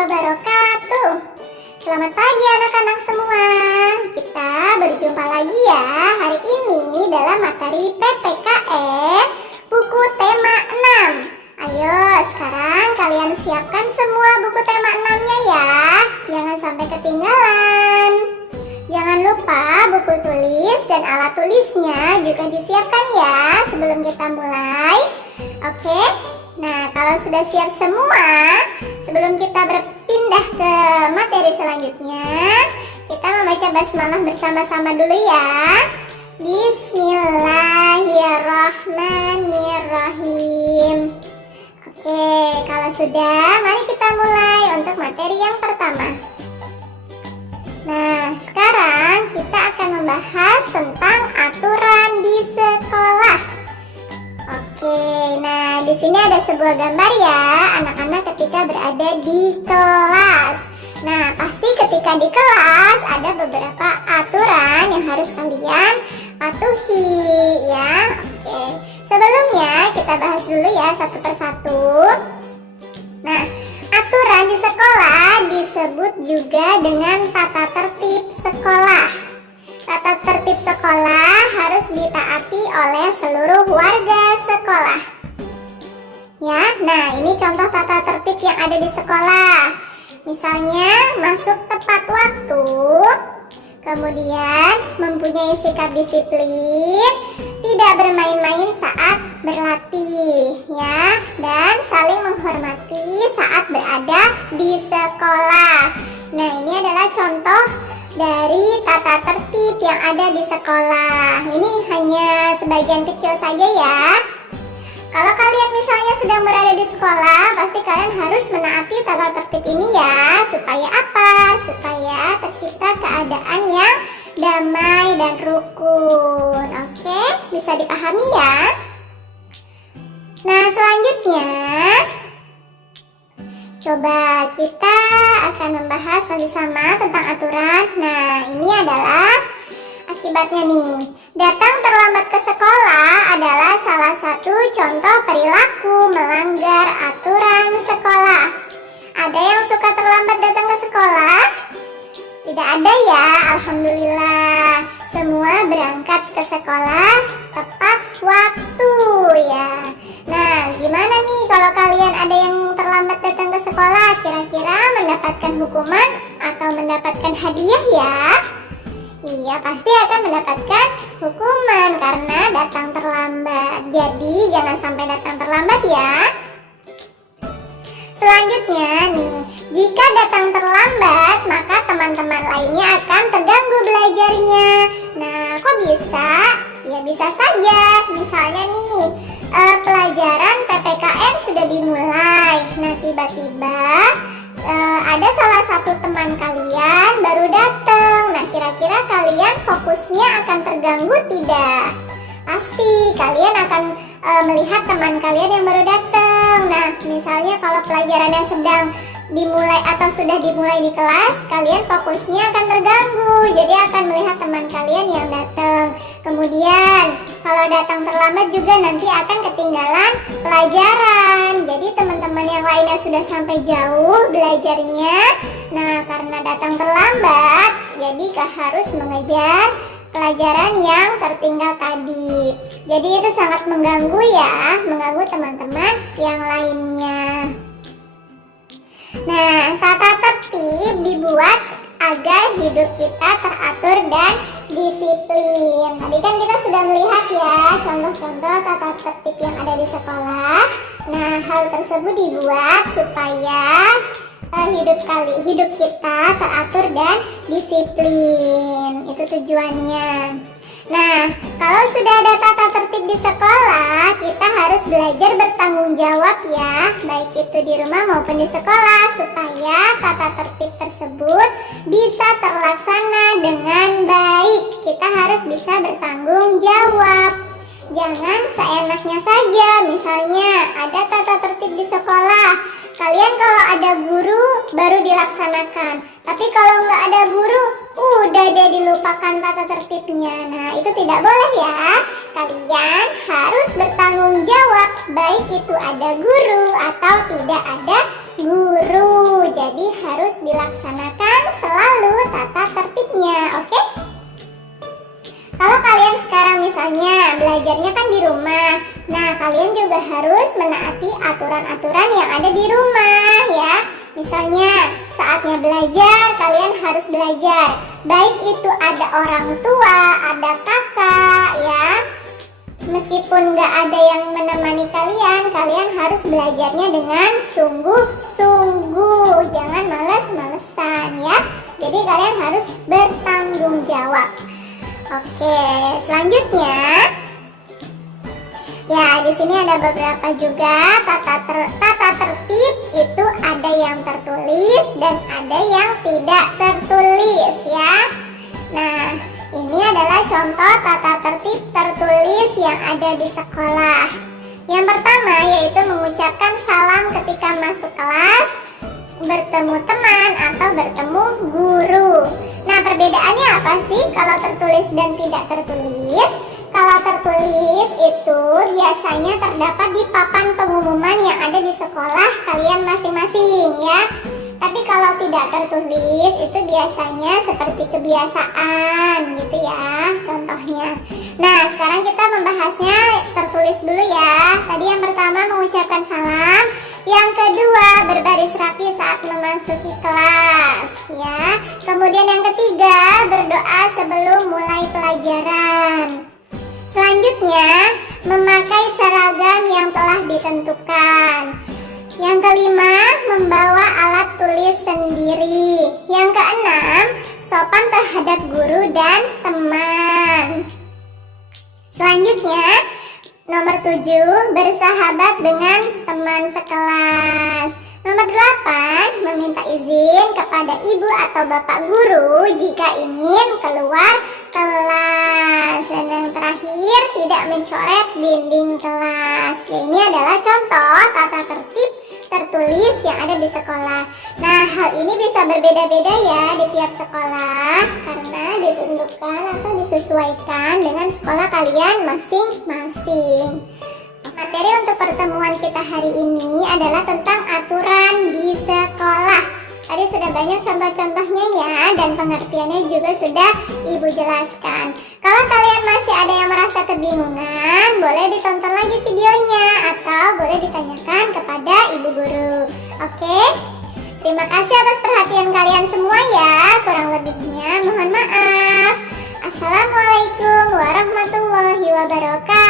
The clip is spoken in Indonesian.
wabarakatuh. Selamat pagi anak-anak semua. Kita berjumpa lagi ya hari ini dalam materi PPKN buku tema 6. Ayo sekarang kalian siapkan semua buku tema 6-nya ya. Jangan sampai ketinggalan. Jangan lupa buku tulis dan alat tulisnya juga disiapkan ya sebelum kita mulai. Oke? Nah, kalau sudah siap semua, sebelum kita berpindah ke materi selanjutnya, kita membaca basmalah bersama-sama dulu ya. Bismillahirrahmanirrahim. Oke, kalau sudah, mari kita mulai untuk materi yang pertama. Nah, sekarang kita akan membahas tentang aturan di sekolah. Oke, nah di sini ada sebuah gambar ya, anak-anak ketika berada di kelas. Nah, pasti ketika di kelas ada beberapa aturan yang harus kalian patuhi ya. Oke, sebelumnya kita bahas dulu ya satu persatu. Nah, aturan di sekolah disebut juga dengan tata tertib sekolah. Tata tertib sekolah harus ditaati oleh seluruh warga sekolah. Ya, nah ini contoh tata tertib yang ada di sekolah. Misalnya masuk tepat waktu, kemudian mempunyai sikap disiplin, tidak bermain-main saat berlatih, ya, dan saling menghormati saat berada di sekolah. Nah, ini adalah contoh dari tata tertib yang ada di sekolah. Ini hanya sebagian kecil saja ya. Kalau kalian misalnya sedang berada di sekolah, pasti kalian harus menaati tata tertib ini ya. Supaya apa? Supaya tercipta keadaan yang damai dan rukun. Oke, bisa dipahami ya. Nah, selanjutnya coba kita akan membahas lagi sama tentang aturan. Nah, ini adalah akibatnya nih. Datang terlambat ke sekolah adalah salah satu contoh perilaku melanggar aturan sekolah. Ada yang suka terlambat datang ke sekolah? Tidak ada ya, alhamdulillah. Semua berangkat ke sekolah tepat waktu ya. Nah, gimana nih kalau kalian ada yang terlambat datang ke sekolah? Kira-kira mendapatkan hukuman atau mendapatkan hadiah ya? Iya, pasti akan mendapatkan hukuman karena datang terlambat. Jadi, jangan sampai datang terlambat ya. Selanjutnya nih, jika datang terlambat, maka teman-teman lainnya akan terganggu belajarnya. Nah, kok bisa? Ya bisa saja. Misalnya nih, pelajaran PPKN sudah dimulai. Nah, tiba-tiba ada salah satu teman kalian baru datang. Nah, kira-kira kalian fokusnya akan terganggu tidak? Pasti kalian akan melihat teman kalian yang baru datang. Nah, misalnya kalau pelajarannya sedang dimulai atau sudah dimulai di kelas, kalian fokusnya akan terganggu. Jadi akan melihat teman kalian yang datang. Kemudian kalau datang terlambat juga nanti akan ketinggalan pelajaran. Jadi teman-teman yang lainnya sudah sampai jauh belajarnya. Nah, karena datang terlambat, jadi harus mengejar pelajaran yang tertinggal tadi. Jadi itu sangat mengganggu ya, mengganggu teman-teman yang lainnya. Nah, tata tertib dibuat agar hidup kita teratur dan disiplin. Tadi kan kita sudah melihat ya contoh-contoh tata tertib yang ada di sekolah. Nah, hal tersebut dibuat supaya hidup kita teratur dan disiplin. Itu tujuannya. Nah, kalau sudah ada tata tertib di sekolah, kita harus belajar bertanggung jawab ya, baik itu di rumah maupun di sekolah, supaya tata tertib tersebut bisa terlaksana dengan baik. Kita harus bisa bertanggung jawab. Jangan seenaknya saja. Misalnya ada tata tertib di sekolah, kalian kalau ada guru baru dilaksanakan. Tapi kalau nggak ada guru, udah deh dilupakan tata tertibnya. Nah, itu tidak boleh ya. Kalian harus bertanggung jawab, baik itu ada guru atau tidak ada guru. jadi harus dilaksanakan selalu tata tertibnya, oke? Kalau kalian sekarang misalnya belajarnya kan di rumah, nah kalian juga harus menaati aturan-aturan yang ada di rumah ya. Misalnya saatnya belajar, kalian harus belajar. Baik itu ada orang tua, ada kakak ya. Meskipun nggak ada yang menemani kalian, kalian harus belajarnya dengan sungguh-sungguh. Jangan males-malesan ya. Jadi kalian harus bertanggung jawab. Oke, selanjutnya ya di sini ada beberapa juga tata tertib itu ada yang tertulis dan ada yang tidak tertulis ya. Nah, ini adalah contoh tata tertib tertulis yang ada di sekolah. Yang pertama yaitu mengucapkan salam ketika masuk kelas, bertemu teman atau bertemu guru. Nah, perbedaannya apa sih kalau tertulis dan tidak tertulis? Kalau tertulis itu biasanya terdapat di papan pengumuman yang ada di sekolah kalian masing-masing ya. Tapi kalau tidak tertulis itu biasanya seperti kebiasaan gitu ya contohnya. Nah, sekarang kita membahasnya tertulis dulu ya. Tadi yang pertama mengucapkan salam, yang kedua berbaris rapi saat memasuki kelas ya. Kemudian yang ketiga berdoa sebelum mulai pelajaran. Selanjutnya memakai seragam yang telah ditentukan. Yang kelima, membawa alat tulis sendiri. Yang keenam, sopan terhadap guru dan teman. Selanjutnya, nomor 7, bersahabat dengan teman sekelas. Nomor 8, meminta izin kepada ibu atau bapak guru jika ingin keluar kelas. Dan yang terakhir, tidak mencoret dinding kelas. Ini adalah contoh tata tertib tertulis yang ada di sekolah. Nah, hal ini bisa berbeda-beda ya di tiap sekolah karena ditentukan atau disesuaikan dengan sekolah kalian masing-masing. Materi untuk pertemuan kita hari ini adalah tentang aturan di sekolah. Tadi sudah banyak contoh-contohnya ya, dan pengertiannya juga sudah Ibu jelaskan. Kalau kalian masih ada yang merasa kebingungan, boleh ditonton lagi videonya atau boleh ditanyakan kepada Ibu Guru. Oke? Terima kasih atas perhatian kalian semua ya. Kurang lebihnya mohon maaf. Assalamualaikum warahmatullahi wabarakatuh.